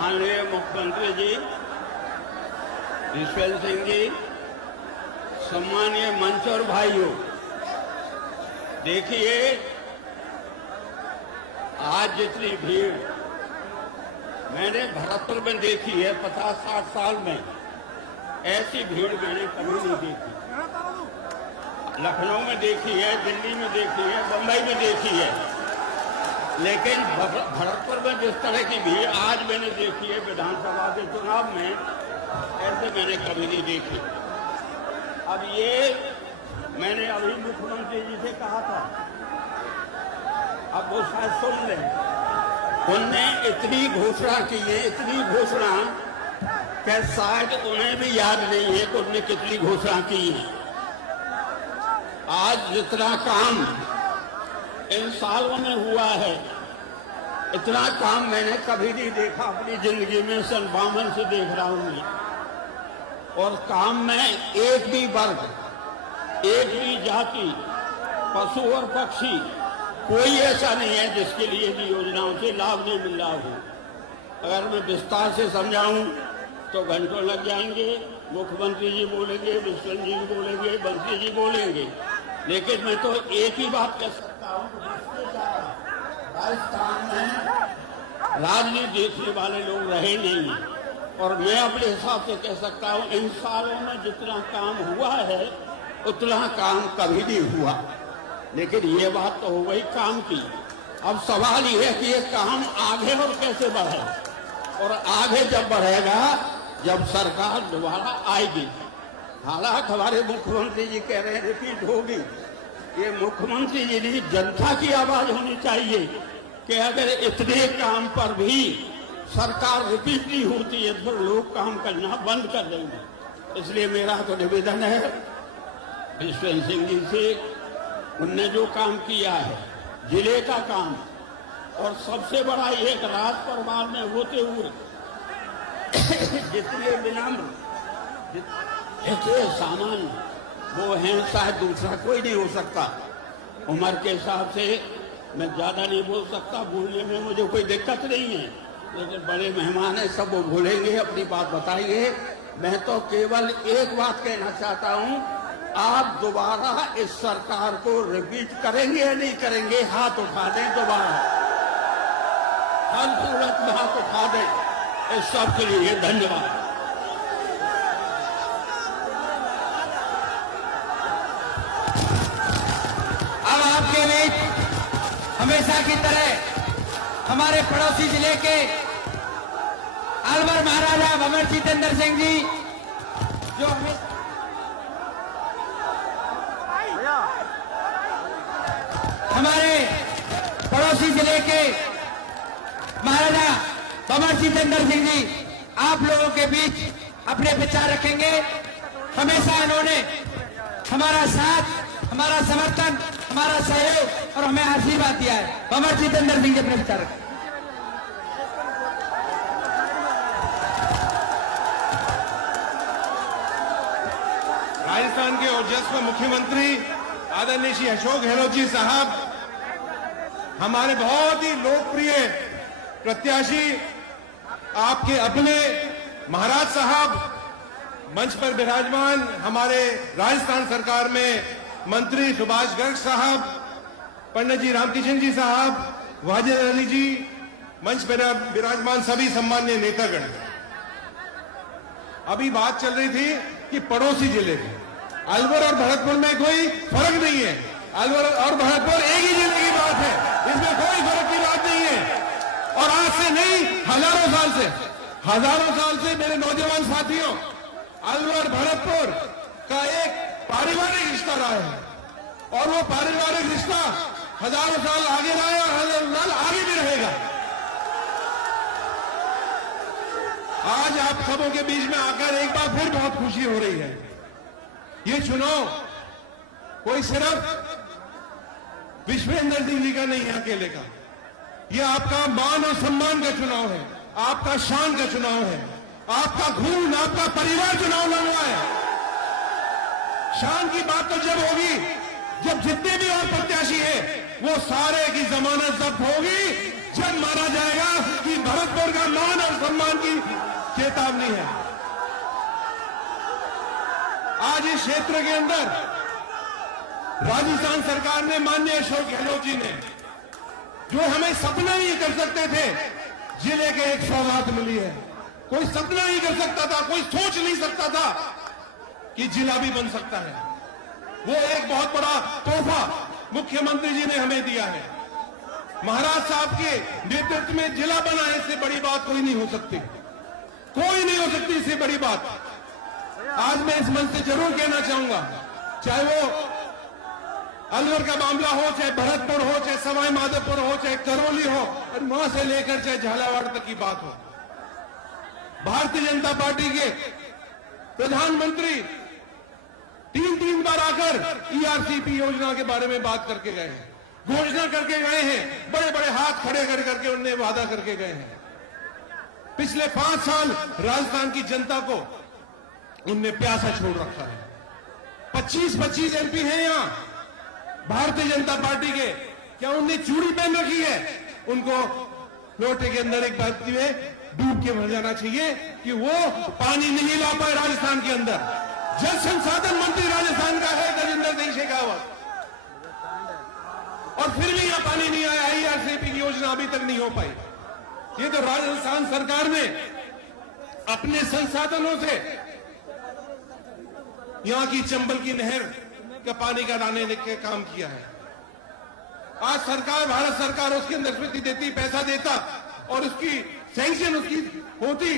माननीय मुख्यमंत्री जी यशवंत सिंह जी, सम्मानीय मंच और भाइयों, देखिए आज जितनी भीड़ मैंने भरतपुर में देखी है 50-60 साल में, ऐसी भीड़ मैंने कभी नहीं देखी। लखनऊ में देखी है, दिल्ली में देखी है, बम्बई में देखी है, लेकिन भरतपुर में जिस तरह की भीड़ आज मैंने देखी है विधानसभा के चुनाव में, ऐसे मैंने कभी नहीं देखी। अब ये मैंने अभी मुख्यमंत्री जी से कहा था, अब वो शायद सुन लें। उनने इतनी घोषणा की है, इतनी घोषणा कि शायद उन्हें भी याद नहीं है कि उन्होंने कितनी घोषणा की है। आज जितना काम इन सालों में हुआ है, इतना काम मैंने कभी नहीं देखा अपनी जिंदगी में। सन 52 से देख रहा हूं मैं, और काम में एक भी वर्ग, एक भी जाति, पशु और पक्षी, कोई ऐसा नहीं है जिसके लिए भी योजनाओं से लाभ नहीं मिल रहा हो। अगर मैं विस्तार से समझाऊं तो घंटों लग जाएंगे। मुख्यमंत्री जी बोलेंगे, विश्वनाथ जी बोलेंगे, मंत्री जी बोलेंगे, लेकिन मैं तो एक ही बात कह सकता हूं, राजस्थान में राजनीति देखने वाले लोग रहे नहीं हैं, और मैं अपने हिसाब से कह सकता हूं इन सालों में जितना काम हुआ है उतना काम कभी नहीं हुआ। लेकिन ये बात तो हो गई काम की। अब सवाल ये है कि ये काम आगे और कैसे बढ़े, और आगे जब बढ़ेगा जब सरकार दोबारा आएगी। हालांकि हमारे मुख्यमंत्री जी कह रहे हैं रिपीट होगी, ये मुख्यमंत्री जी की जनता की आवाज होनी चाहिए कि अगर इतने काम पर भी सरकार रिपीट नहीं होती है तो लोग काम करना बंद कर देंगे। इसलिए मेरा तो निवेदन है यशवंत सिंह जी से, उनने जो काम किया है जिले का काम, और सबसे बड़ा ये राज परिवार में होते हुए जितने विनम्र, जितने सामान्य वो हैं, शायद दूसरा कोई नहीं हो सकता। उम्र के हिसाब से मैं ज्यादा नहीं बोल सकता, बोलने में मुझे कोई दिक्कत नहीं है, लेकिन बड़े मेहमान हैं, सब वो बोलेंगे, अपनी बात बताएंगे। मैं तो केवल एक बात कहना चाहता हूं, आप दोबारा इस सरकार को रिपीट करेंगे या नहीं करेंगे? हाथ उठा दें दोबारा, हर सूरत में हाथ उठा दें। इस सब के लिए धन्यवाद। अब आपके बीच हमेशा की तरह हमारे पड़ोसी जिले के अलवर महाराजा भंवर जितेंद्र सिंह जी, जो हमें हमारे पड़ोसी जिले के महाराजा भंवर जितेंद्र सिंह जी आप लोगों के बीच अपने विचार रखेंगे। हमेशा इन्होंने हमारा साथ, हमारा समर्थन, हमारा सहयोग और हमें आशीर्वाद दिया है। भंवर जितेंद्र सिंह जी अपने विचार रखें। राजस्थान के ओजस्वी मुख्यमंत्री आदरणीय श्री अशोक गहलोत जी साहब, हमारे बहुत ही लोकप्रिय प्रत्याशी आपके अपने महाराज साहब, मंच पर विराजमान हमारे राजस्थान सरकार में मंत्री सुभाष गर्ग साहब, पंडित जी रामकिशन जी साहब, वाजिद अली जी, मंच पर विराजमान सभी सम्मान्य नेतागण। अभी बात चल रही थी कि पड़ोसी जिले में अलवर और भरतपुर में कोई फर्क नहीं है। अलवर और भरतपुर एक ही जिले की बात है, इसमें कोई फर्क की बात नहीं है। और आज से नहीं, हजारों साल से मेरे नौजवान साथियों, अलवर भरतपुर का एक पारिवारिक रिश्ता रहा है, और वो पारिवारिक रिश्ता हजारों साल आगे रहा है और हजारों साल आगे भी रहेगा। आज आप सबों के बीच में आकर एक बार फिर बहुत खुशी हो रही है। ये चुनाव कोई सिर्फ विश्वेंद्र सिंह जी का नहीं है अकेले का, ये आपका मान और सम्मान का चुनाव है, आपका शान का चुनाव है, आपका खून, आपका परिवार चुनाव लड़ रहा है। शान की बात तो जब होगी जब जितने भी और प्रत्याशी हैं वो सारे की जमानत जब्त होगी, जब माना जाएगा कि भरतपुर का मान और सम्मान की चेतावनी है। आज इस क्षेत्र के अंदर राजस्थान सरकार ने, माननीय अशोक गहलोत जी ने, जो हमें सपना ही कर सकते थे, जिले के एक सौगात मिली है। कोई सपना नहीं कर सकता था, कोई सोच नहीं सकता था कि जिला भी बन सकता है। वो एक बहुत बड़ा तोहफा मुख्यमंत्री जी ने हमें दिया है। महाराज साहब के नेतृत्व में जिला बना है, इससे बड़ी बात कोई नहीं हो सकती, कोई नहीं हो सकती इससे बड़ी बात। आज मैं इस मंच से जरूर कहना चाहूंगा, चाहे वो अलवर का मामला हो, चाहे भरतपुर हो, चाहे सवाई माधोपुर हो, चाहे करौली हो, और वहां से लेकर चाहे झालावाड़ तक की बात हो, भारतीय जनता पार्टी के प्रधानमंत्री तीन बार आकर ईआरसीपी योजना के बारे में बात करके गए हैं, घोषणा करके गए हैं, बड़े बड़े हाथ खड़े कर करके उन्हें वादा करके गए हैं। पिछले 5 साल राजस्थान की जनता को उनने प्यासा छोड़ रखा है। 25 एमपी हैं यहां भारतीय जनता पार्टी के, क्या उनने चूड़ी पहन रखी है? उनको लोटे के अंदर एक बाल्टी में डूब के मर जाना चाहिए कि वो पानी नहीं ला पाए राजस्थान के अंदर। जल संसाधन मंत्री राजस्थान का है गजेंद्र सिंह शेखावत, और फिर भी यहां पानी नहीं आया। ईआरसीपी की योजना अभी तक नहीं हो पाई। ये तो राजस्थान सरकार ने अपने संसाधनों से यहां की चंबल की नहर का पानी का लाने का काम किया है। आज सरकार, भारत सरकार उसके अंदर स्वीकृति देती, पैसा देता और उसकी सैंक्शन उसकी होती,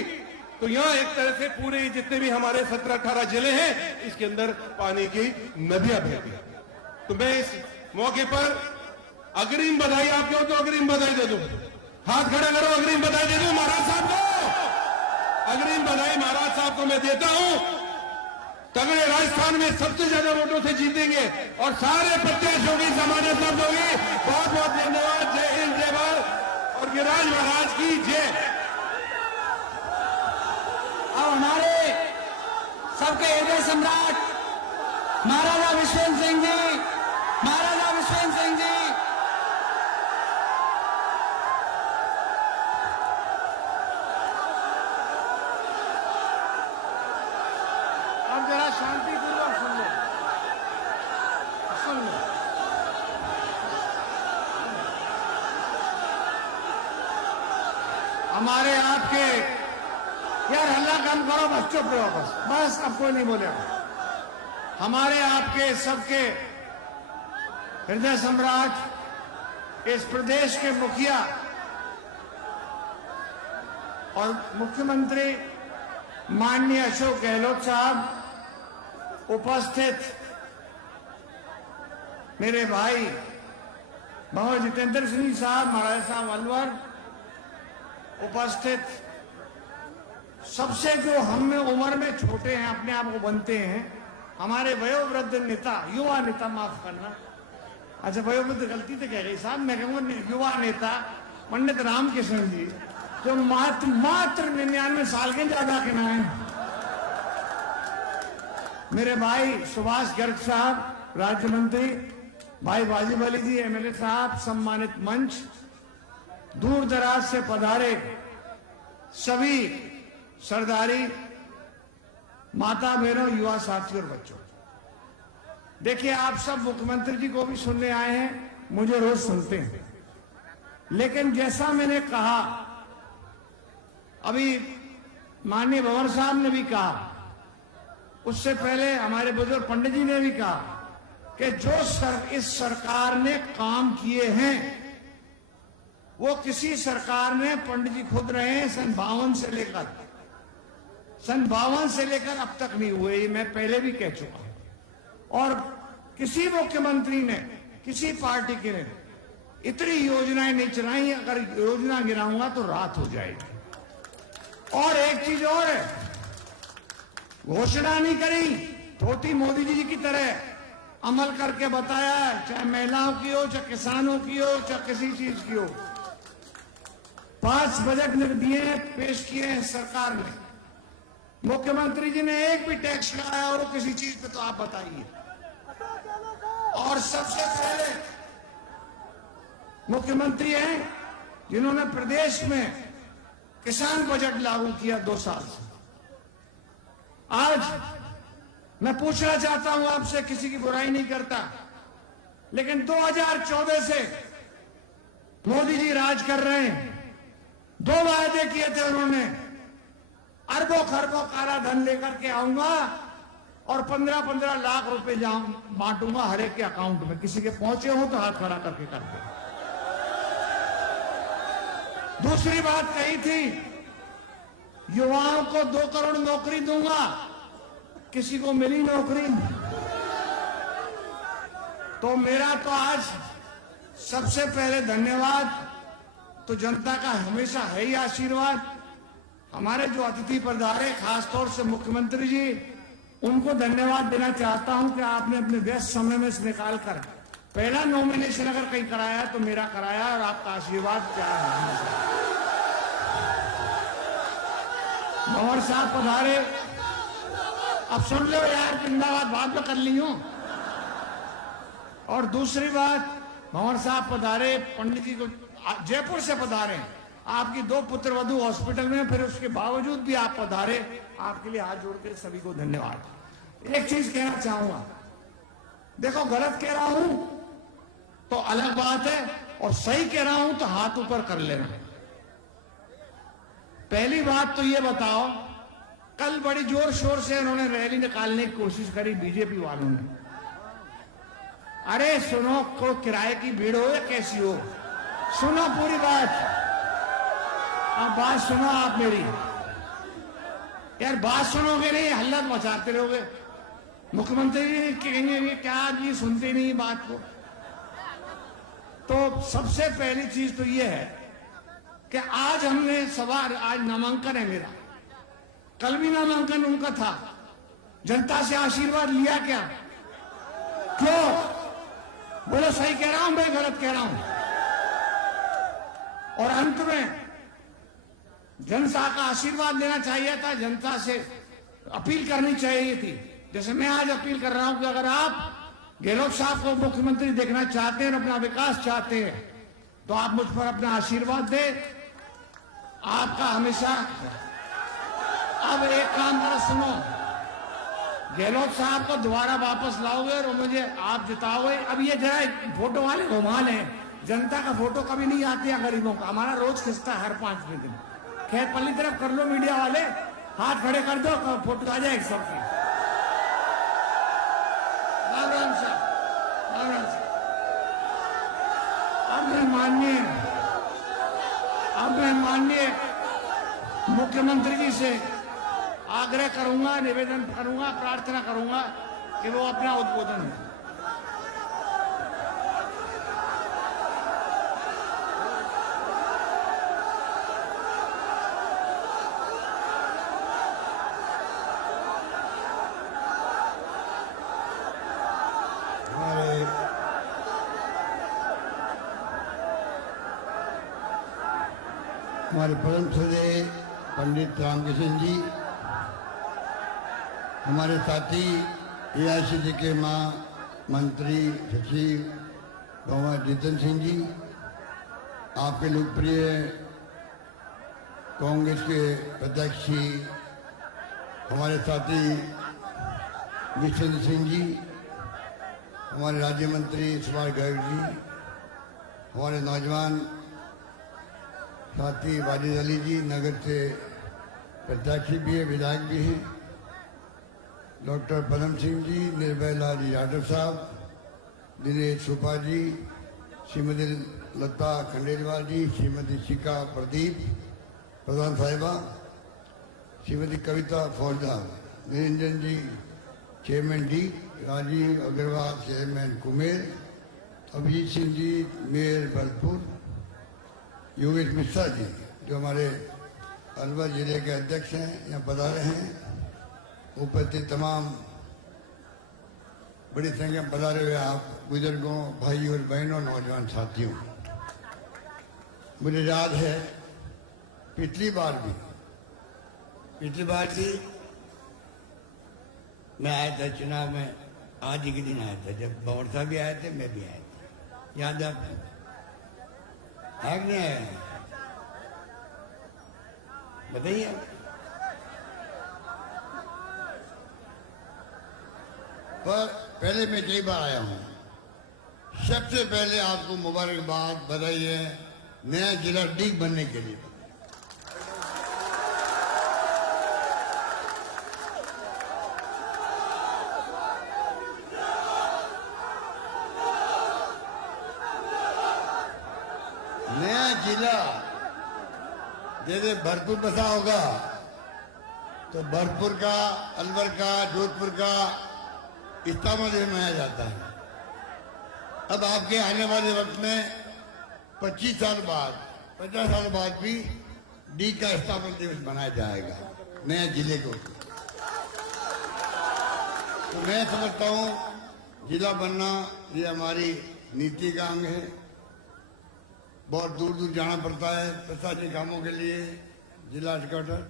तो यहां एक तरह से पूरे जितने भी हमारे 17-18 जिले हैं, इसके अंदर पानी की नदियां बहती। तो मैं इस मौके पर अग्रिम बधाई, आप क्यों तो अग्रिम बधाई दे दूं, हाथ खड़ा करो, अग्रिम बधाई दे दूं महाराज साहब को। अग्रिम बधाई महाराज साहब को मैं देता हूं। तगड़े राजस्थान में सबसे ज्यादा वोटों से जीतेंगे और सारे प्रत्याशियों की जमानत जब्त होगी। बहुत बहुत धन्यवाद। जय हिंद, जय भारत और गिरिराज महाराज की जय। अब हमारे सबके हृदय सम्राट महाराजा विश्वेंद्र सिंह जी, महाराजा विश्वेंद्र सिंह जी, अब जरा शांतिपूर्वक सुन लो, सुन लो। हमारे आपके, यार हल्ला कम करो, बस चुप रहो, बस अब कोई नहीं बोलेगा। हमारे आपके सबके हृदय सम्राट, इस प्रदेश के मुखिया और मुख्यमंत्री माननीय अशोक गहलोत साहब, उपस्थित मेरे भाई भंवर जितेंद्र सिंह साहब, महाराज साहब अलवर, उपस्थित सबसे जो हम में उम्र में छोटे हैं, अपने आप को बनते हैं, हमारे वयोवृद्ध नेता, युवा नेता, माफ करना, अच्छा वयोवृद्ध गलती तो कह गई साहब, मैं कहूंगा युवा नेता पंडित रामकिशन जी, जो मात्र 99 साल के, ज्यादा के ना है। मेरे भाई सुभाष गर्ग साहब राज्य मंत्री, भाई वाजिब अली जी एमएलए साहब, सम्मानित मंच, दूर दराज से पधारे सभी सरदारी, माता बहनों, युवा साथियों और बच्चों, देखिए आप सब मुख्यमंत्री जी को भी सुनने आए हैं, मुझे रोज सुनते हैं, लेकिन जैसा मैंने कहा, अभी माननीय भंवर साहब ने भी कहा, उससे पहले हमारे बुजुर्ग पंडित जी ने भी कहा कि जो इस सरकार ने काम किए हैं, वो किसी सरकार ने, पंडित जी खुद रहे हैं, सन 52 से लेकर अब तक नहीं हुए, ये मैं पहले भी कह चुका हूं। और किसी मुख्यमंत्री ने, किसी पार्टी के ने इतनी योजनाएं नहीं चलाई। अगर योजना गिराऊंगा तो रात हो जाएगी। और एक चीज और है, घोषणा नहीं करी, धोती मोदी जी की तरह अमल करके बताया, चाहे महिलाओं की हो, चाहे किसानों की हो, चाहे किसी चीज की हो। 5 बजट दिए, पेश किए हैं सरकार ने, मुख्यमंत्री जी ने एक भी टैक्स लगाया और किसी चीज पे, तो आप बताइए। और सबसे पहले मुख्यमंत्री हैं, जिन्होंने प्रदेश में किसान बजट लागू किया 2 साल से। आज मैं पूछना चाहता हूं आपसे, किसी की बुराई नहीं करता, लेकिन 2014 से मोदी जी राज कर रहे हैं। 2 वायदे किए थे उन्होंने, अरबों खरबों काला धन लेकर के आऊंगा और 15-15 लाख रुपए बांटूंगा हर एक के अकाउंट में। किसी के पहुंचे हो तो हाथ खड़ा करके करते। दूसरी बात कही थी, युवाओं को 2 करोड़ नौकरी दूंगा। किसी को मिली नौकरी? तो मेरा तो आज सबसे पहले धन्यवाद तो जनता का हमेशा है ही आशीर्वाद। हमारे जो अतिथि पधारे, खासतौर से मुख्यमंत्री जी, उनको धन्यवाद देना चाहता हूं कि आपने अपने व्यस्त समय में से निकाल कर पहला नॉमिनेशन अगर कहीं कराया तो मेरा कराया, और आपका आशीर्वाद क्या है। भंवर साहब पधारे, अब सुन लो यार, जिंदाबाद बाद में कर ली हूं। और दूसरी बात, भंवर साहब पधारे, पंडित जी को जयपुर से पधारे, आपकी 2 पुत्र वधु हॉस्पिटल में, फिर उसके बावजूद भी आप पधारे, आपके लिए हाथ जोड़ के सभी को धन्यवाद। एक चीज कहना चाहूंगा, देखो गलत कह रहा हूं तो अलग बात है, और सही कह रहा हूं तो हाथ ऊपर कर लेना। पहली बात तो ये बताओ, कल बड़ी जोर शोर से उन्होंने रैली निकालने की कोशिश करी बीजेपी वालों ने। अरे सुनो, को किराए की भीड़ हो या कैसी हो, सुनो पूरी बात। अब बात सुनो आप मेरी, यार बात सुनोगे नहीं, हल्ला मचाते रहोगे। मुख्यमंत्री जी कहेंगे ये क्या जी, सुनते नहीं बात को। तो सबसे पहली चीज तो ये है कि आज हमने सवाल, आज नामांकन है मेरा, कल भी नामांकन उनका था। जनता से आशीर्वाद लिया क्या? क्यों? बोलो सही कह रहा हूं मैं गलत कह रहा हूं? और अंत में जनता का आशीर्वाद लेना चाहिए था, जनता से अपील करनी चाहिए थी। जैसे मैं आज अपील कर रहा हूं कि अगर आप गहलोत साहब को मुख्यमंत्री देखना चाहते हैं, अपना विकास चाहते हैं, तो आप मुझ पर अपना आशीर्वाद दें। आपका हमेशा। अब एक काम करो, सुनो, गहलोत साहब को दोबारा वापस लाओगे और मुझे आप जिताओगे। अब ये जरा फोटो वाले घुमाल हैं, जनता का फोटो कभी नहीं आते हैं गरीबों का, हमारा रोज खिंचता है हर 5वें दिन। खैर पल्ली तरफ कर लो, मीडिया वाले हाथ खड़े कर दो, फोटो आ जाए सबकी। राम राम साहब, राम राम साहब। अब मैं माननीय मुख्यमंत्री जी से आग्रह करूंगा, निवेदन करूंगा, प्रार्थना करूंगा कि वो अपना उद्बोधन है। हमारे परम श्रद्धेय पंडित रामकिशन जी, हमारे साथी एआईसीसी के मंत्री सचिव भंवर जितेंद्र सिंह जी, आपके लोकप्रिय कांग्रेस के प्रत्याशी हमारे साथी विश्वेंद्र सिंह जी, हमारे राज्य मंत्री सुभाष गर्ग जी, हमारे नौजवान साथी वाजिद अली जी, नगर से प्रत्याशी भी है, विधायक भी हैं, डॉक्टर पदम सिंह जी, निर्भय लाल यादव साहब, दिनेश सुपा जी, श्रीमती लता खंडेलवाल जी, श्रीमती शिखा प्रदीप प्रधान साहिबा, श्रीमती कविता फौजदार, निरंजन जी चेयरमैन डी, राजीव अग्रवाल चेयरमैन कुमेर, अभिजीत सिंह जी मेयर बलपुर, योगेश मिश्रा जी जो हमारे अलवर जिले के अध्यक्ष हैं, यहाँ पधारे हैं, उपस्थित तमाम बड़ी संख्या पधारे हुए आप बुजुर्गों, भाई और बहनों, नौजवान साथियों, मुझे याद है पिछली बार भी मैं आया था चुनाव में, आज ही के दिन आया था, जब भंवर साहब भी आए थे, मैं भी आया था, याद है कि नहीं आया? बताइए। पर पहले मैं कई बार आया हूं, सबसे पहले आपको मुबारकबाद बधाई है नया जिला डीग बनने के लिए। नया जिला जैसे भरतपुर बसा होगा तो भरतपुर का, अलवर का, जोधपुर का इस्तेमाल में मनाया जाता है। अब आपके आने वाले वक्त में 25 साल बाद, 50 साल बाद भी डी का स्थापना दिवस मनाया जाएगा नया जिले को। तो मैं समझता हूँ जिला बनना ये हमारी नीति का अंग है। बहुत दूर दूर जाना पड़ता है प्रशासनिक कामों के लिए। जिला हेडक्वार्टर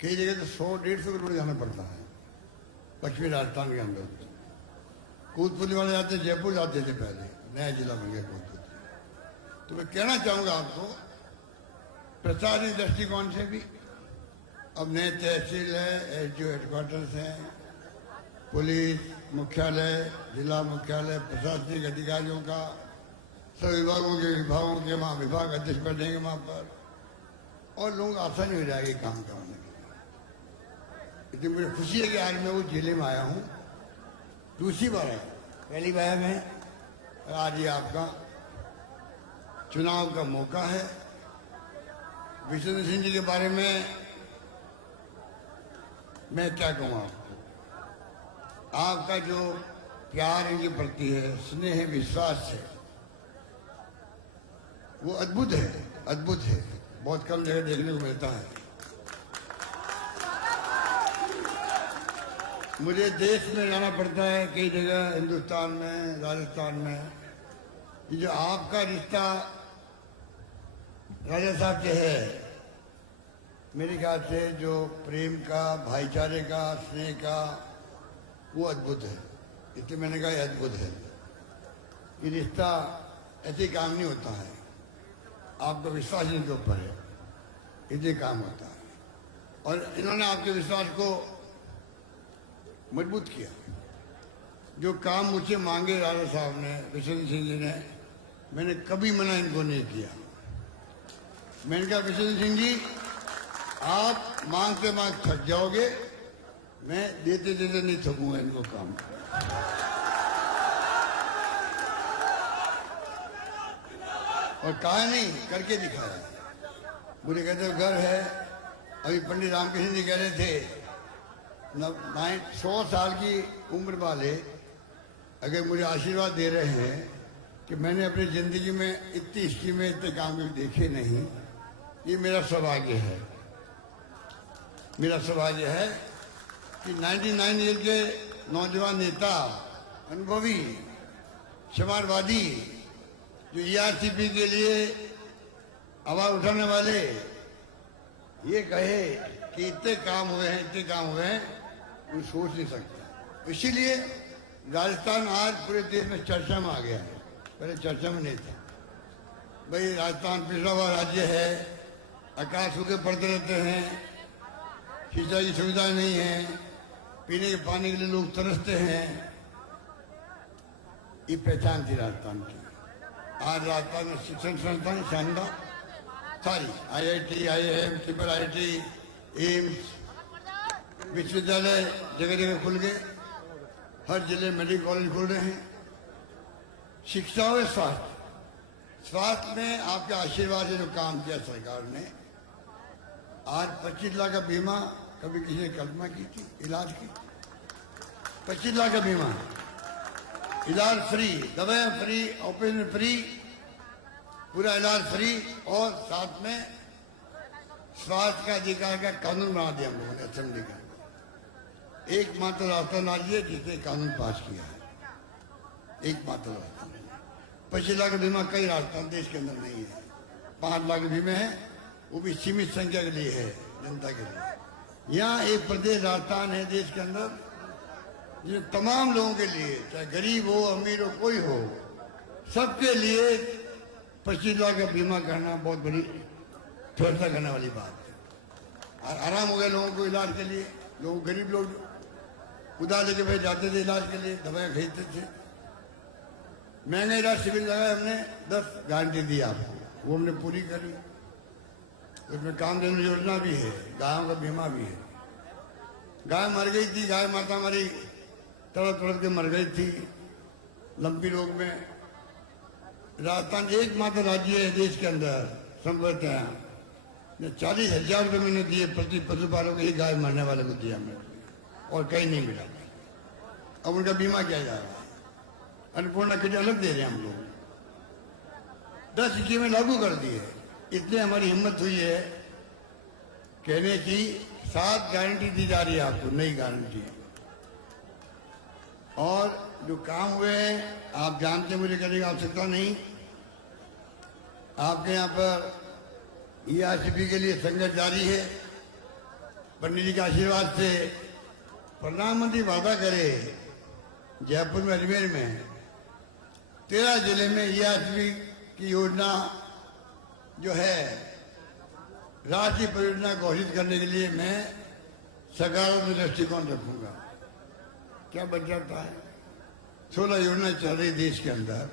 कई जगह तो 100-150 किलोमीटर जाना पड़ता है पश्चिमी राजस्थान के अंदर। कूदपुली वाले जाते जयपुर जाते थे पहले, नया जिला बन गया कूदपुली। तो मैं कहना चाहूंगा आपको प्रशासनिक दृष्टिकोण से भी अब नए तहसील है, एसडीओ हेडक्वार्टर्स हैं, पुलिस मुख्यालय, जिला मुख्यालय, प्रशासनिक अधिकारियों का सब विभागों के वहाँ विभाग अध्यक्ष बैठेंगे वहाँ पर, और लोग आसानी हो जाएगी काम करने के लिए। इतनी मुझे खुशी है कि आज मैं उस जिले में आया हूँ, दूसरी बार है, पहली बार मैं आज ये आपका चुनाव का मौका है। विष्णु सिंह जी के बारे में मैं क्या कहूँ आपको, आपका जो प्यार इनके प्रति है, स्नेह, विश्वास है, वो अद्भुत है, अद्भुत है। बहुत कम जगह देखने को मिलता है। मुझे देश में जाना पड़ता है कई जगह, हिंदुस्तान में, राजस्थान में। ये जो आपका रिश्ता राजा साहब से है, मेरे ख्याल से जो प्रेम का, भाईचारे का, स्नेह का, वो अद्भुत है। इसलिए मैंने कहा अद्भुत है। ये रिश्ता ऐसे काम नहीं होता है, आपका विश्वास इनके ऊपर है, इसलिए काम होता है। और इन्होंने आपके विश्वास को मजबूत किया। जो काम मुझसे मांगे राजा साहब ने, विष्णु सिंह जी ने, मैंने कभी मना इनको नहीं किया। मैंने कहा विष्णु सिंह जी आप मांगते मांग थक जाओगे, मैं देते देते नहीं थकूंगा इनको काम। और कहा नहीं, करके दिखाया। मुझे कहते घर है, अभी पंडित रामकृष्ण जी कह रहे थे 100 साल की उम्र वाले अगर मुझे आशीर्वाद दे रहे हैं कि मैंने अपनी जिंदगी में इतनी स्कीमें, इतने काम देखे नहीं, ये मेरा सौभाग्य है। मेरा सौभाग्य है कि 99 ईयर के नौजवान नेता, अनुभवी, समाजवादी, जो ईआरसीपी के लिए आवाज उठाने वाले, ये कहे कि इतने काम हुए हैं, इतने काम हुए हैं, कोई सोच नहीं सकता। इसीलिए राजस्थान आज पूरे देश में चर्चा में आ गया है, पहले चर्चा में नहीं था। भाई राजस्थान पिछड़ा हुआ राज्य है, आकाश सूखे पड़ते रहते हैं, सिंचाई की सुविधा नहीं है, पीने के पानी के लिए लोग तरसते हैं। ये पहचान थी राजस्थान की। आज राजस्थान में शिक्षण संस्थान शानदार सारी, IIT, IIM, triple IIT, AIIMS, विश्वविद्यालय जगह जगह खुल गए, हर जिले मेडिकल कॉलेज खुल रहे हैं। शिक्षा और स्वास्थ्य में आपके आशीर्वाद से जो काम किया सरकार ने, आज 25 लाख का बीमा कभी किसी ने कल्पना की थी इलाज की? 25 लाख का बीमा, इलाज फ्री, दवाएं फ्री, ऑपरेशन फ्री, पूरा इलाज फ्री, और साथ में स्वास्थ्य का अधिकार का कानून बना दिया हम लोगों ने असेंबली का। एकमात्र राजस्थान राज्य जिसने कानून पास किया है, एकमात्र राजस्थान। 25 लाख का बीमा कई राजस्थान देश के अंदर नहीं है। 5 लाख बीमे हैं, वो भी सीमित संख्या के लिए है, जनता के लिए। यहाँ एक प्रदेश राजस्थान है देश के अंदर, जो तमाम लोगों के लिए, चाहे गरीब हो, अमीर हो, कोई हो, सबके लिए 25 लाख का बीमा करना बहुत बड़ी चर्चा करने वाली बात है। आराम हो गया लोगों को इलाज के लिए। लोग गरीब लोग उधार लेके भाई जाते थे इलाज के लिए, दवाएं खरीदते थे। महंगा इलाज शिविर लगाया हमने, 10 गारंटी दी आपको, वो हमने पूरी करी। उसमें कामधेनु योजना भी है, गायों का बीमा भी है। गाय मर गई थी, गाय माता हमारी तड़प तड़प के मर गई थी लंबी रोग में। राजस्थान एकमात्र राज्य है देश के अंदर संभवतः 40,000 रुपये मैंने दिए प्रति पशुपालक को, ही गाय मरने वाले को दिया हमने, और कहीं नहीं मिला। अब उनका बीमा किया जा रहा है, अन्नपूर्णा किट अलग दे रहे हैं हम लोग, 10 स्कीमें लागू कर दी है। इतनी हमारी हिम्मत हुई है कहने की 7 गारंटी दी जा रही है आपको, नई गारंटी। और जो काम हुए हैं आप जानते हैं, मुझे करने की आवश्यकता नहीं। आपके यहाँ पर ERCP के लिए संघर्ष जारी है। पंडित जी के आशीर्वाद से प्रधानमंत्री वादा करे, जयपुर में, अजमेर में 13 जिले में ERCP की योजना जो है राष्ट्रीय परियोजना घोषित करने के लिए मैं सकारात्मक दृष्टिकोण रखूंगा। क्या बच जाता है? 16 योजना चल रही देश के अंदर।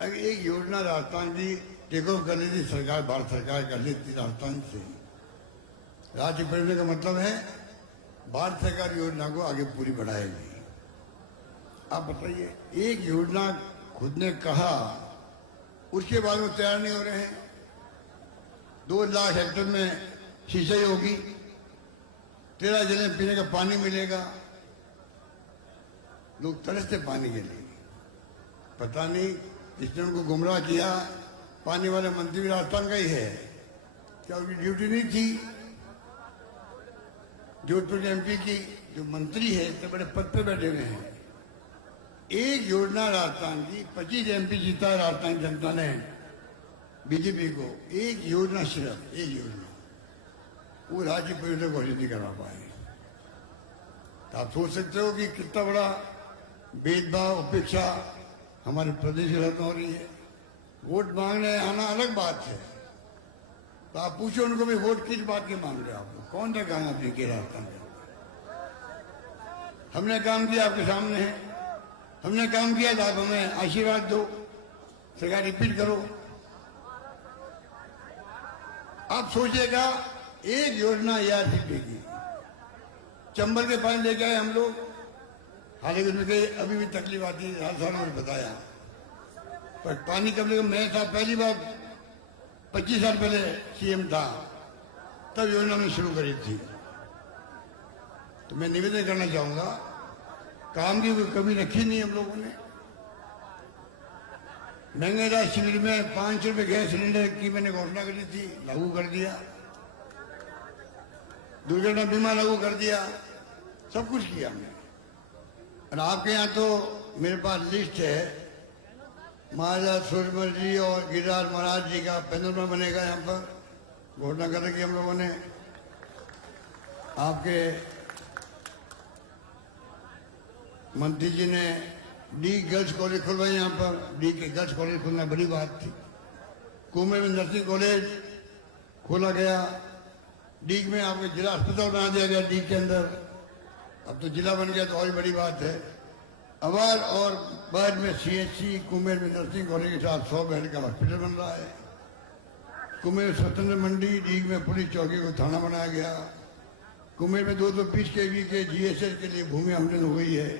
अगर एक योजना राजस्थान की टेक ओवर कर लेती सरकार, भारत सरकार कर लेती राजस्थान से, राज्य परियोजना का मतलब है भारत सरकार योजना को आगे पूरी बढ़ाएगी। आप बताइए, एक योजना खुद ने कहा, उसके बाद वो तैयार नहीं हो रहे हैं। 2 लाख हेक्टेयर में सिंचाई होगी, 13 जिले में पीने का पानी मिलेगा। लोग तरसते पानी के लिए, पता नहीं जिसने उनको गुमराह किया। पानी वाले मंत्री भी राजस्थान का ही है, क्या उनकी ड्यूटी नहीं थी? जोधपुर के MP की जो मंत्री है, इतने बड़े पद पे बैठे हुए हैं। एक योजना राजस्थान की 25 MP जीता है राजस्थान की जनता ने BJP को। एक योजना, सिर्फ एक योजना, वो राज्य परियोजना घोषित नहीं करवा पाए। तो आप सोच सकते हो कि कितना बड़ा भेदभाव, उपेक्षा हमारे प्रदेश में हो रही है। वोट मांगने आना अलग बात है, तो आप पूछो उनको भी वोट किस बात के मांग रहे हो आप लोग? कौन सा काम आपने किया राजस्थान में? हमने काम किया, आपके सामने है। हमने काम किया था, आप हमें आशीर्वाद दो, सरकार रिपीट करो। आप सोचिएगा, एक योजना ERCP की, चंबल के पानी लेके आए हम लोग। हालांकि उनमें अभी भी तकलीफ आती है, हर साल उन्होंने बताया, पर पानी कब लेगा? मैं था पहली बार 25 साल पहले CM था, तब योजना हमने शुरू करी थी। तो मैं निवेदन करना चाहूंगा, काम की कोई कमी रखी नहीं हम लोगों ने। महंगे इलाज शिविर में 500 रुपये गैस सिलेंडर की मैंने घोषणा करी थी, लागू कर दिया। दुर्घटना बीमा लागू कर दिया, सब कुछ किया हमने। और आपके यहाँ तो मेरे पास लिस्ट है, महाराजा सूर्यमल जी और गिरिराज महाराज जी का पैनल बनेगा, यहाँ पर घोषणा कर रखी हम लोगों ने। आपके मंत्री जी ने डी गर्ल्स कॉलेज खुलवाया, यहाँ पर डी के गर्ल्स कॉलेज खुलना बड़ी बात थी। कुंभे में नर्सिंग कॉलेज खोला गया, डी में आपके जिला अस्पताल बना दिया गया डी के अंदर। अब तो जिला बन गया तो और बड़ी बात है। अवार और बाद में CHC कुंभेर में नर्सिंग कॉलेज के साथ 100 बेड का हॉस्पिटल बन रहा है। कुंभेर में स्वतंत्र मंडी, डी में पुलिस चौकी को थाना बनाया गया। कुंभेर में 220 kV के GSL के लिए भूमि आमदन हो गई है,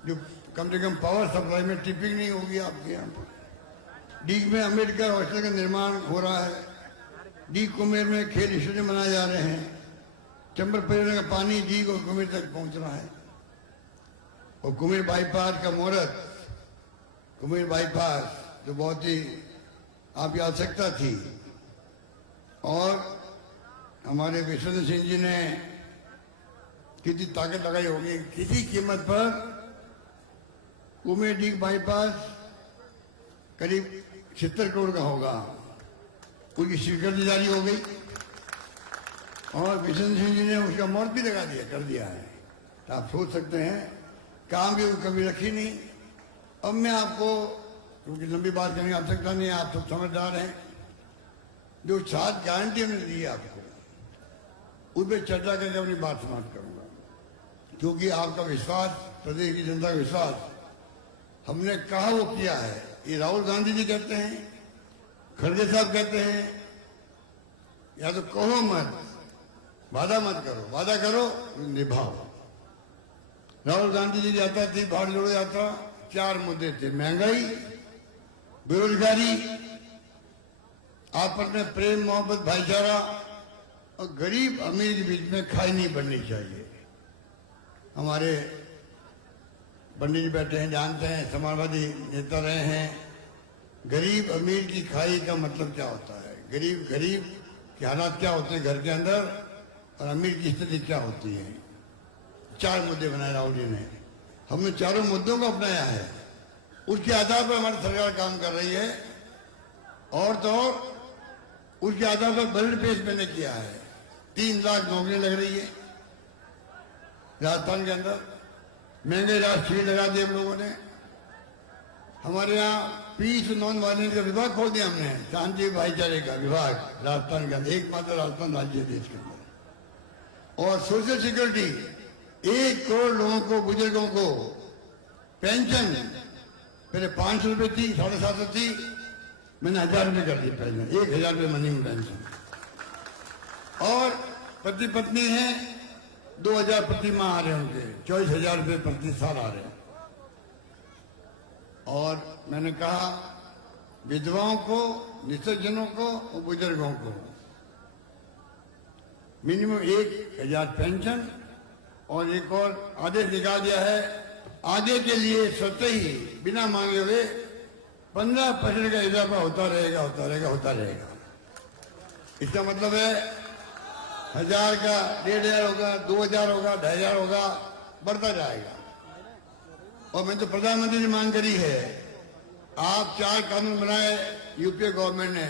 जो कम से कम पावर सप्लाई में ट्रिपिंग नहीं होगी आपके यहाँ पर। डी में अम्बेडकर हॉस्टल का निर्माण हो रहा है। डी कुंभेर में खेल स्टेडियम बनाए जा रहे हैं। चंबल परियोजना का पानी डी और कुंभेर तक पहुंच रहा है। और कुंभेर बाईपास का मुहूर्त, कुंभेर बाईपास जो बहुत ही आपकी आवश्यकता थी, और हमारे विश्वनाथ सिंह जी ने कितनी ताकत लगाई होगी, किसी कीमत पर कुंभेर डी बाईपास करीब 76 करोड़ का होगा। उनकी स्वीकृति जारी हो गई और विश्वनाथ सिंह जी ने उसका मुहूर्त भी लगा दिया, कर दिया है। तो आप सोच सकते हैं, काम भी कभी रखी नहीं। अब मैं आपको, क्योंकि लंबी बात करने की आवश्यकता नहीं है, आप सब समझदार हैं, जो 7 गारंटी हमने दी आपको, उस पर चर्चा करके अपनी बात समाप्त करूंगा, क्योंकि आपका विश्वास, प्रदेश की जनता का विश्वास हमने कहा वो किया है। ये राहुल गांधी जी कहते हैं, खड़गे साहब कहते हैं, या तो कहो मत, वादा मत करो, वादा करो निभाओ। राहुल गांधी जी की यात्रा थी, भारत जोड़ो यात्रा, 4 मुद्दे थे: महंगाई, बेरोजगारी, आपस में प्रेम मोहब्बत भाईचारा, और गरीब अमीर के बीच में खाई नहीं बढ़नी चाहिए। हमारे पंडित जी बैठे हैं, जानते हैं, समाजवादी नेता रहे हैं। गरीब अमीर की खाई का मतलब क्या होता है, गरीब के हालात क्या होते हैं घर के अंदर, और अमीर की स्थिति क्या होती है। 4 मुद्दे बनाए राहुल जी ने, हमने चारों मुद्दों को अपनाया है। उसके आधार पर हमारी सरकार काम कर रही है, और तो और उसके आधार पर बजट पेश मैंने किया है। 3 लाख नौकरी लग रही है राजस्थान के अंदर। महंगे राष्ट्रीय लगा दिए हम लोगों ने। हमारे यहाँ पीस नॉन वायलेंस का विभाग खोल दिया हमने, शांति भाईचारे का विभाग राजस्थान के अंदर, एकमात्र राजस्थान राज्य देश के अंदर। और सोशल सिक्योरिटी, 1 करोड़ लोगों को, बुजुर्गों को पेंशन पहले 500 रुपये थी, 750 थी, मैंने 1000 रुपये कर दी पेंशन, 1000 रुपये मिनिमम पेंशन। और पति पत्नी हैं, 2000 प्रति माह आ रहे हैं उनके, 24,000 रुपये प्रति साल आ रहे हैं। और मैंने कहा विधवाओं को, निःसज्जनों को और बुजुर्गों को मिनिमम 1000 पेंशन। और एक और आदेश निकाल दिया है, आगे के लिए स्वतः ही बिना मांगे हुए 15% का इजाफा होता रहेगा, होता रहेगा, होता रहेगा। इसका मतलब है 1000 का 1500 होगा, 2000 होगा, 2500 होगा, बढ़ता जाएगा। और मैं तो प्रधानमंत्री ने मांग करी है, आप 4 कानून बनाए यूपीए गवर्नमेंट ने,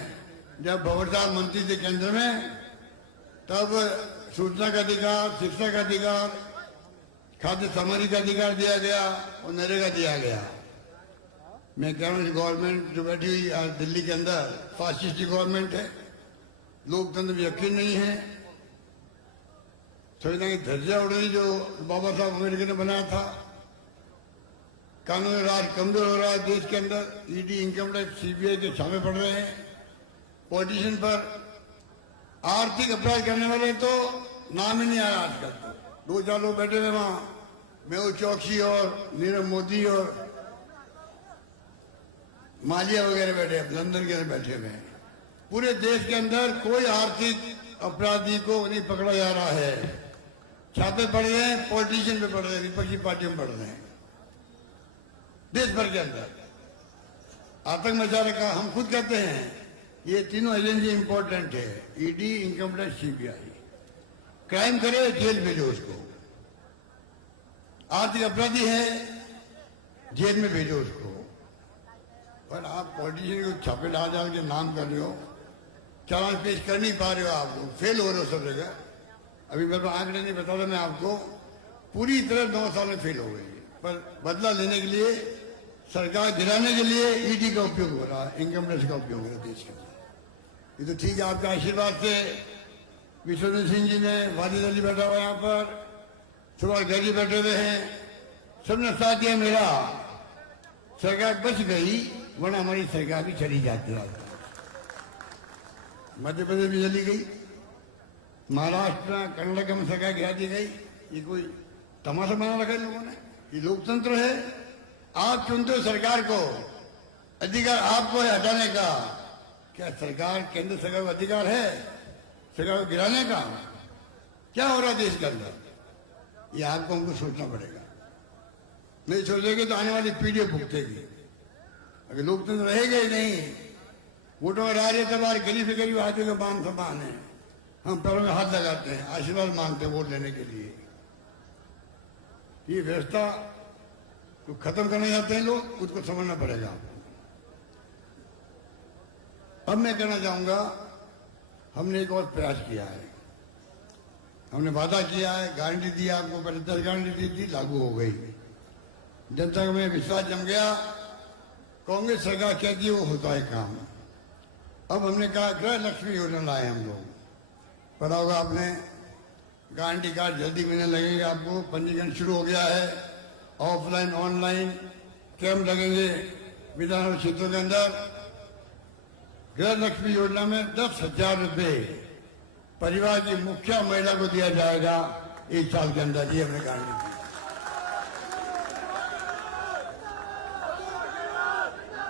जब भंवर साहब मंत्री थे केंद्र में, तब सूचना का अधिकार, शिक्षा का अधिकार, खाद्य सामग्री का अधिकार दिया गया और नरेगा दिया गया। मैं कह रहा हूँ गवर्नमेंट जो बैठी हुई आज दिल्ली के अंदर फासिस्ट गवर्नमेंट है, लोकतंत्र में यकीन नहीं है, संविधान की धज्जियां उड़ रही जो बाबा साहब अम्बेडकर ने बनाया था। कानूनी राज कमजोर हो रहा है देश के अंदर, ईडी, इनकम टैक्स, सीबीआई के छापे पड़ रहे हैं पॉलिटिशियन पर। आर्थिक अपराध करने वाले तो नाम ही नहीं आया आजकल। 2-4 लोग बैठे हुए वहां, मेहुल चौकसी और नीरव मोदी और मालिया वगैरह बैठे, लंदन के अंदर बैठे हुए हैं। पूरे देश के अंदर कोई आर्थिक अपराधी को नहीं पकड़ा जा रहा है। छापे पड़ रहे हैं, पॉलिटिशियन पे पड़ रहे हैं, विपक्षी पार्टियों में पड़ रहे हैं। देश भर के अंदर आतंक मचा रखा। हम खुद कहते हैं ये तीनों एजेंसी इंपॉर्टेंट है, ED, income tax, CBI. Crime करे जेल भेजो उसको, आर्थिक अपराधी है जेल में भेजो उसको। पर आप पॉलिटिशियन को छापे डाल डाल के नाम कर रहे हो, चालान पेश कर नहीं पा रहे हो, आप लोग फेल हो रहे हो सब जगह। अभी मेरे को आंकड़े नहीं बता रहा, मैं आपको पूरी तरह 9 साल में फेल हो गई। पर बदला लेने के लिए, सरकार गिराने के लिए ईडी का उपयोग हो रहा है, इनकम टैक्स का उपयोग हो रहा है देश के अंदर। ये तो ठीक है, आपका आशीर्वाद से विश्वनाथ सिंह जी ने, वाजिद अली बैठा हुआ यहाँ पर, सुभाष गर्ग बैठे हुए हैं, सबने साथ दिया मेरा। सरकार बच गई, वरना हमारी सरकार भी चली जाती है। मध्य प्रदेश में चली गई, महाराष्ट्र में, कर्नाटक में सरकार गिरा दी गई। ये कोई तमाशा बना रखा है लोगों ने? ये लोकतंत्र है। आप चुनते हो सरकार को, अधिकार आपको है हटाने का। क्या सरकार, केंद्र सरकार को अधिकार है सरकार को गिराने का? क्या हो रहा है देश के अंदर, ये आपको हमको सोचना पड़ेगा। नहीं सोचेंगे तो आने वाली पीढ़ी भुगतेगी। अगर लोकतंत्र रहेगा ही नहीं, वोटों का राज है, तब गली से गरीब आदमी का मान सम्मान है। हम पैरों में हाथ लगाते हैं, आशीर्वाद मांगते हैं वोट लेने के लिए। ये व्यवस्था को खत्म करना चाहते हैं लोग, उसको समझना पड़ेगा। अब मैं कहना चाहूंगा, हमने एक और प्रयास किया है। हमने वादा किया है, गारंटी दी आपको, पहले 10 गारंटी दी थी, लागू हो गई। जनता में विश्वास जम गया। कांग्रेस सरकार कहती है वो होता है काम। अब हमने कहा गृह लक्ष्मी योजना लाए हम लोग, पढ़ा होगा आपने, गारंटी कार्ड जल्दी मिलने लगेंगे आपको। पंजीकरण शुरू हो गया है। ऑफलाइन ऑनलाइन कैंप लगेंगे विधानसभा क्षेत्रों के अंदर। गृह लक्ष्मी योजना में 10,000 रुपये परिवार की मुखिया महिला को दिया जाएगा 1 साल के अंदर। ये हमने गारंटी दी।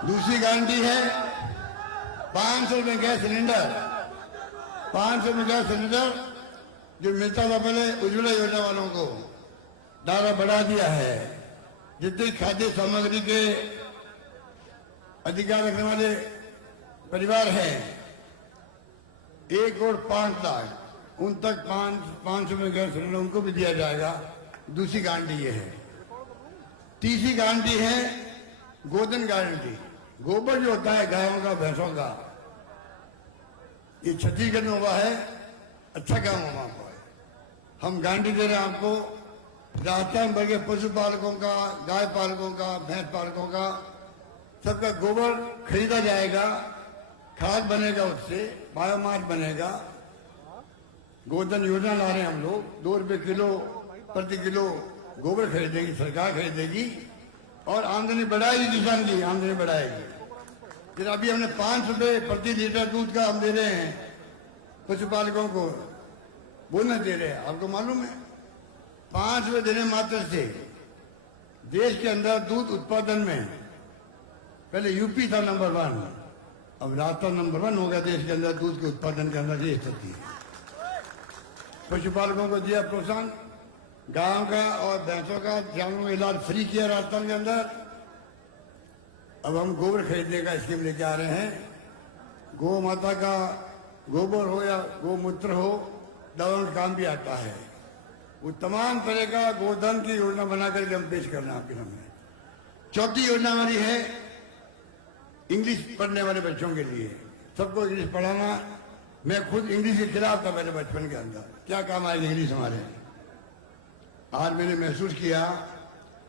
दूसरी गारंटी है 500 रुपये गैस सिलेंडर। 500 रुपये गैस सिलेंडर जो मिलता था पहले उज्ज्वला योजना वालों को, दायरा बढ़ा दिया है। जितनी खाद्य सामग्री के अधिकार रखने वाले परिवार हैं 1 करोड़ 5 लाख उन तक 500 में गैस सिलेंडर उनको भी दिया जाएगा। दूसरी गारंटी ये है। तीसरी गारंटी है गोधन गारंटी। गोबर जो होता है गायों का भैंसों का, ये छत्तीसगढ़ में हुआ है, अच्छा काम हुआ है। हम गारंटी दे रहे हैं आपको। राजस्थान भर के पशुपालकों का, गाय पालकों का, भैंस पालकों का सबका गोबर खरीदा जाएगा, खाद बनेगा, उससे बायोमास बनेगा। गोधन योजना ला रहे हैं हम लोग। 2 रुपये किलो प्रति किलो गोबर खरीदेगी सरकार, खरीदेगी और आमदनी बढ़ाएगी, किसान की आमदनी बढ़ाएगी। फिर अभी हमने 5 रुपये प्रति लीटर दूध का हम दे रहे हैं पशुपालकों को, बोनस दे रहे हैं। आपको मालूम है 5 रुपये देने मात्र से देश के अंदर दूध उत्पादन में पहले यूपी था नंबर 1, अब राजस्थान नंबर 1 हो गया देश के अंदर दूध के उत्पादन के अंदर। ये स्थिति है। पशुपालकों को दिया प्रोत्साहन, गायों का और भैंसों का जानवरों का इलाज फ्री किया राजस्थान के अंदर। अब हम गोबर खरीदने का स्कीम लेके आ रहे हैं। गौ माता का गोबर हो या गोमूत्र हो, दवाओं का काम भी आता है। वो तमाम तरह का गोधन की योजना बना करके हम पेश करना आपके सामने। चौथी योजना हमारी है इंग्लिश पढ़ने वाले बच्चों के लिए, सबको इंग्लिश पढ़ाना। मैं खुद इंग्लिश के खिलाफ था मेरे बचपन के अंदर। क्या काम आएगी इंग्लिश हमारे। आज मैंने महसूस किया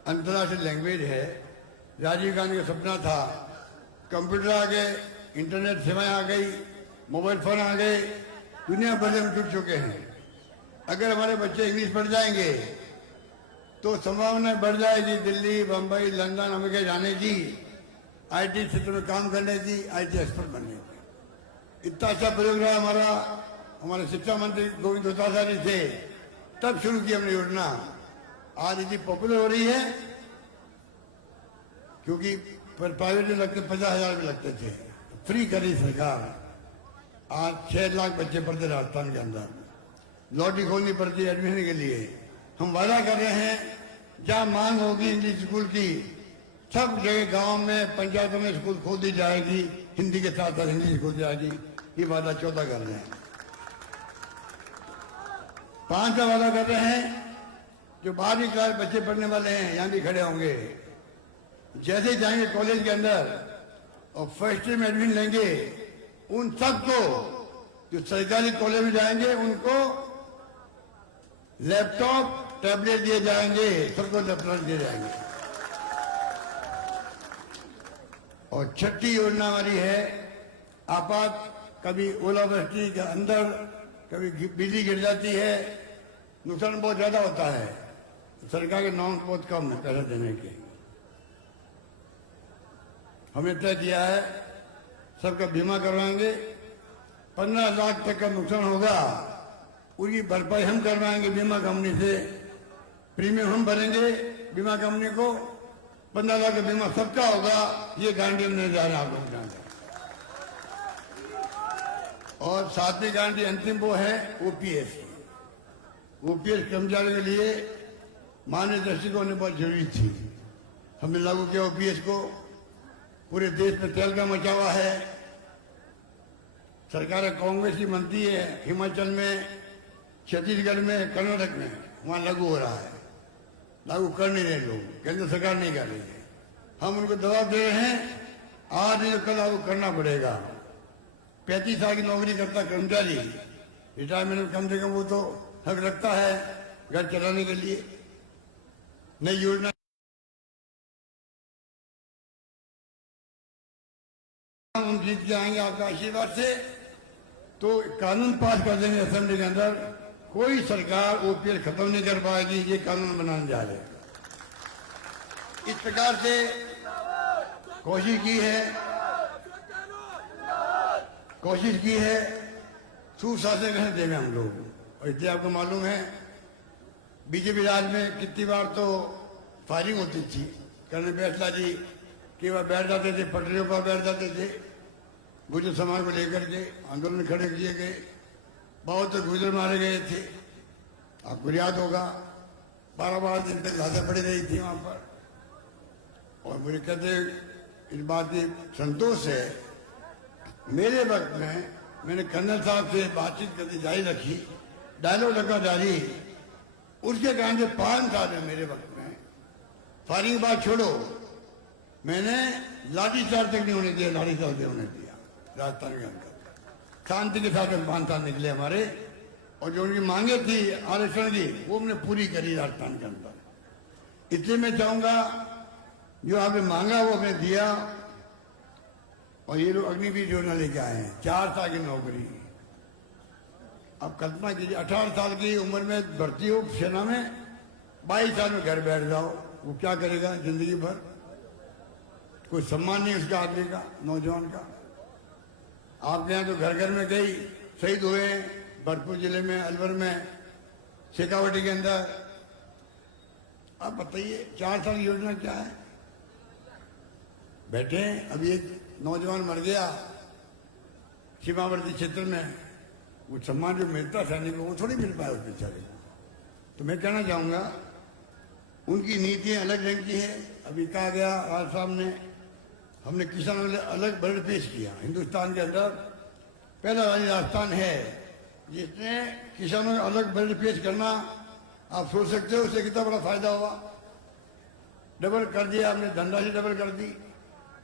अंतर्राष्ट्रीय लैंग्वेज है। राजीव गांधी का सपना था, कंप्यूटर आ गए, इंटरनेट सेवाएं आ गई, मोबाइल फोन आ गए, दुनिया भर में जुड़ चुके हैं। अगर हमारे बच्चे इंग्लिश पढ़ जाएंगे तो संभावना बढ़ जाएगी दिल्ली, बंबई, लंदन, अमेरिका जाने की, आईटी क्षेत्र में काम करने की, आईटी एक्सपर्ट बनने की। इतना अच्छा प्रयोग रहा हमारा। हमारे शिक्षा मंत्री गोविंद डोटासरा जी थे, तब शुरू की हमने योजना। आज इतनी पॉपुलर हो रही है क्योंकि प्राइवेट में लगते 50,000 भी लगते थे, फ्री करी सरकार। आज 6 लाख बच्चे पढ़ते राजस्थान के अंदर। लॉटरी खोलनी पड़ती है एडमिशन के लिए। हम वादा कर रहे हैं जहां मांग होगी इंग्लिश स्कूल की, सब जगह गांव में, पंचायतों में स्कूल खोल दी जाएगी। हिंदी के साथ साथ हिंदी खोल दी जाएगी। ये वादा 14 कर रहे हैं। 5 का वादा कर रहे हैं जो 12वीं क्लास बच्चे पढ़ने वाले हैं, यहां भी खड़े होंगे। जैसे जाएंगे कॉलेज के अंदर और फर्स्ट ईयर में एडमिशन लेंगे, उन सबको जो सरकारी कॉलेज में जाएंगे उनको लैपटॉप, टैबलेट दिए जाएंगे, सबको लैपटॉप दिए जाएंगे। और छठी योजना हमारी है आपात। कभी ओलावृष्टि के अंदर कभी बिजली गिर जाती है, नुकसान बहुत ज्यादा होता है। सरकार के नॉर्म बहुत कम है पैसा देने के। हमने तय किया है सबका बीमा करवाएंगे। 15 लाख तक का नुकसान होगा, उसकी भरपाई हम करवाएंगे बीमा कंपनी से। प्रीमियम हम भरेंगे बीमा कंपनी को। 15 लाख का बीमा सबका होगा। ये गारंटी हमने जा रहे हैं आप लोग जान। और 7वीं गारंटी अंतिम वो है ओपीएस। ओपीएस कर्मचारियों के लिए मार्गदर्शक होने बहुत जरूरी थी। हमने लागू किया ओपीएस को। पूरे देश में तहलका मचा हुआ है। सरकार कांग्रेस की मंत्री है, हिमाचल में, छत्तीसगढ़ में, कर्नाटक में, वहां लागू हो रहा है। लागू कर नहीं रहे लोग, केंद्र सरकार नहीं कर रही है। हम उनको दबाव दे रहे हैं, आज नहीं तो कल लागू करना पड़ेगा। 35 साल की नौकरी करता कर्मचारी रिटायरमेंट में कम से कम वो तो हक रखता है घर चलाने के लिए। नई योजना हम जीत के आएंगे आपका आशीर्वाद से, तो कानून पास कर देंगे असेंबली के अंदर कोई सरकार ओपीएल खत्म नहीं कर पाएगी, ये कानून बनाने जा रहे हैं। इस प्रकार से कोशिश की है सुशासन रहने देंगे हम लोग। और इसलिए आपको मालूम है बीजेपी राज में कितनी बार तो फायरिंग होती थी। कर्नल बैठला जी कई बार बैठ जाते थे, पटरियों पर बैठ जाते थे, गुर्जर समाज को लेकर के आंदोलन खड़े किए गए, बहुत तो गुर्जर मारे गए थे। आपको याद होगा 12-12 दिन तक लाशें पड़ी रही थी वहां पर। और मुझे कहते इस बात की संतोष है, मेरे वक्त में मैंने कर्नल साहब से बातचीत करके जारी रखी, डायलॉग रखा जारी, उसके कारण से 5 साल में मेरे वक्त में फायरिंग की बात छोड़ो, मैंने लाठीचार्ज तक नहीं होने दिया, लाठीचार्ज नहीं होने दिया राजस्थान के अंदर। शांति के साथ 5 साल निकले हमारे, और जो उनकी मांगे थी आरक्षण की वो हमने पूरी करी राजस्थान के अंदर। इसलिए मैं चाहूंगा जो आपने मांगा वो हमने दिया। और ये लोग अग्निवीर योजना लेके आए हैं, 4 साल की नौकरी। अब कल्पना कीजिए 18 साल की उम्र में भर्ती हो सेना में, 22 साल में घर बैठ जाओ, वो क्या करेगा जिंदगी भर? कोई सम्मान नहीं उसका आदमी का, नौजवान का। आपके यहाँ तो घर घर में गई शहीद हुए भरतपुर जिले में, अलवर में, शेखावटी के अंदर। अब बताइए 4 साल की योजना क्या है? बैठे अभी एक नौजवान मर गया सीमावर्ती क्षेत्र में, वो सम्मान जो मिलता सैनिक को वो थोड़ी मिल पाया उस बेचारे को। तो मैं कहना चाहूंगा उनकी नीतियां अलग ढंग की है। अभी कहा गया आज साहब ने, हमने किसानों के लिए अलग बजट पेश किया। हिंदुस्तान के अंदर पहला राज्य राजस्थान है जिसने किसानों का अलग बजट पेश करना। आप सोच सकते हो उससे कितना बड़ा फायदा हुआ। डबल कर दिया हमने, धनराशि डबल कर दी,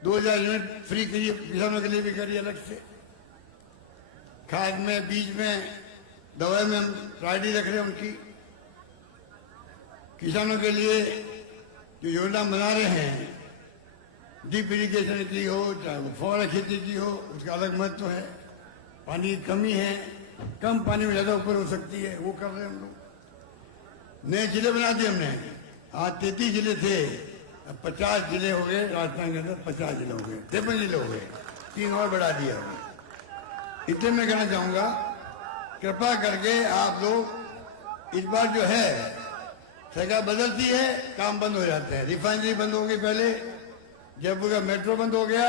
2000 यूनिट फ्री करिए किसानों के लिए भी करिए अलग से। खाद में, बीज में, दवाई में हम प्रायोरिटी रख रहे हैं उनकी। किसानों के लिए जो योजना बना रहे हैं, डीप इरिगेशन की हो चाहे वो फौरा खेती की हो, उसका अलग महत्व है। पानी की कमी है, कम पानी में ज्यादा ऊपर हो सकती है, वो कर रहे हैं हम लोग। नए जिले बना दिए हमने, आज 33 जिले थे, अब 50 जिले हो गए राजस्थान के अंदर, 50 जिले हो गए, 53 जिले हो गए, 3 और बढ़ा दिया। इतने मैं कहना चाहूंगा कृपा करके आप लोग इस बार जो है सरकार बदलती है, काम बंद हो जाते हैं। रिफाइनरी बंद हो गई पहले, जयपुर का मेट्रो बंद हो गया,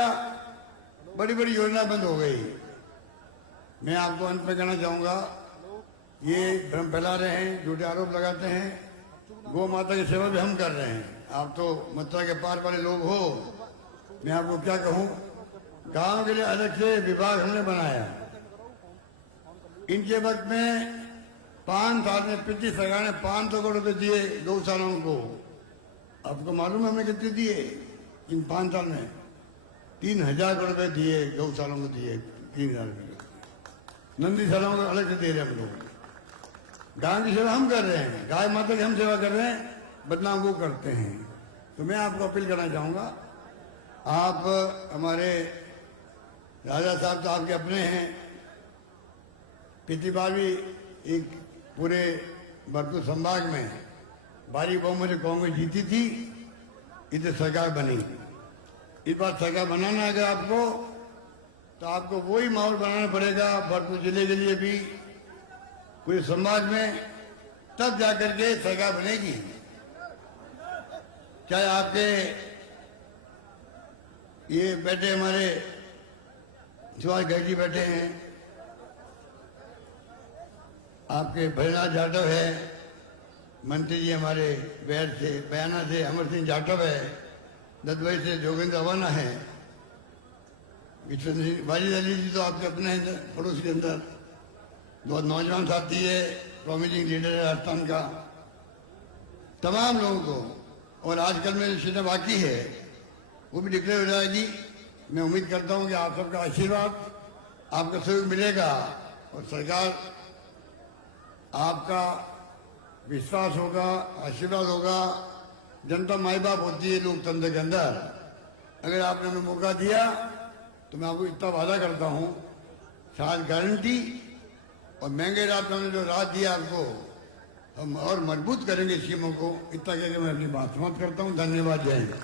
बड़ी बड़ी योजना बंद हो गई। मैं आपको अंत में कहना चाहूंगा ये भ्रम फैला रहे हैं, झूठे आरोप लगाते हैं। गौ माता की सेवा भी हम कर रहे हैं। आप तो मथुरा के पार वाले लोग हो, मैं आपको क्या कहूं, गांव के लिए अलग से विभाग हमने बनाया। इनके वक्त में 5 साल में पिछली सरकार ने 500 करोड़ रुपए दिए गौशालाओं को। आपको मालूम है हमने कितने दिए इन 5 साल में? 3000 करोड़ रुपए दिए गौशालाओं को, दिए 3000 रुपए। नंदीशालाओं को अलग से दे रहे हम लोग। गांव की सेवा हम कर रहे हैं, गाय माता की हम सेवा कर रहे हैं, बदनाम वो करते हैं। तो मैं आपको अपील करना चाहूंगा, आप हमारे राजा साहब तो आपके अपने हैं। पिछली बार भी एक पूरे भरतपुर संभाग में भारी बहुमत से कांग्रेस जीती थी, इधर सरकार बनी। इस बार सरकार बनाना है अगर आपको, तो आपको वही माहौल बनाना पड़ेगा भरतपुर जिले के लिए भी, पूरे समाज में, तब जाकर के सरकार बनेगी। चाहे आपके ये बैठे हमारे सुभाष गर्ग जी बैठे हैं, आपके भैरनाथ जाटव है, मंत्री जी हमारे बैर से, बयाना से अमर सिंह जाटव है, ददवई से जोगेंद्र अवाना है, विश्वनाथ सिंह वाजिद अली जी तो आपके अपने हैं पड़ोस के अंदर, बहुत नौजवान साथी है, प्रॉमिसिंग लीडर है राजस्थान का। तमाम लोगों को, और आजकल में जो सीटें बाकी है वो भी डिक्लेयर हो जाएगी। मैं उम्मीद करता हूं कि आप सबका आशीर्वाद, आपका सहयोग मिलेगा और सरकार आपका विश्वास होगा, आशीर्वाद होगा। जनता माई बाप होती है लोकतंत्र के अंदर। अगर आपने हमें मौका दिया तो मैं आपको इतना वादा करता हूं, शायद गारंटी और महंगे रातों ने जो रात दिया आपको, हम और मजबूत करेंगे स्कीमों को। इतना कहकर मैं अपनी बात समाप्त करता हूँ। धन्यवाद। जय हिंद।